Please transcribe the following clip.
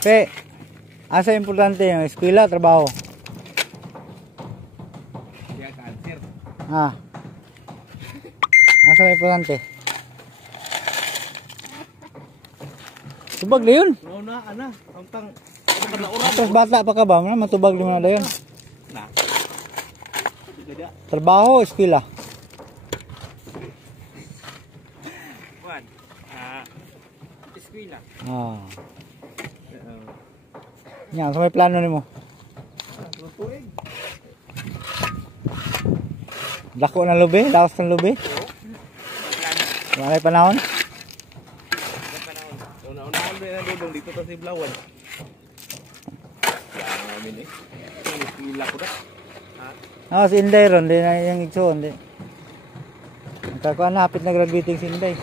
Pe, asa importante yung eskwela, trabaho? Kaya cancer. Ah. Asa importante? Tubag na yun. No na, ana. Tangtang. Tapos bata pa ka ba? Matubag din mo na yun. Na. Trabaho, eskwela. Kuan. Eskwela. Ah. Yan, so may plano nimo. Tuig. Dako na lubi, laos ng lubi. Wala ay panahon. Una-unahan din na dudong dito sa Siblawan. Yan namin eh. Eskwela ko na. Ah, si Inday ron, di na yung igsoon. Nagkakuan na, hapit na graduating si Inday.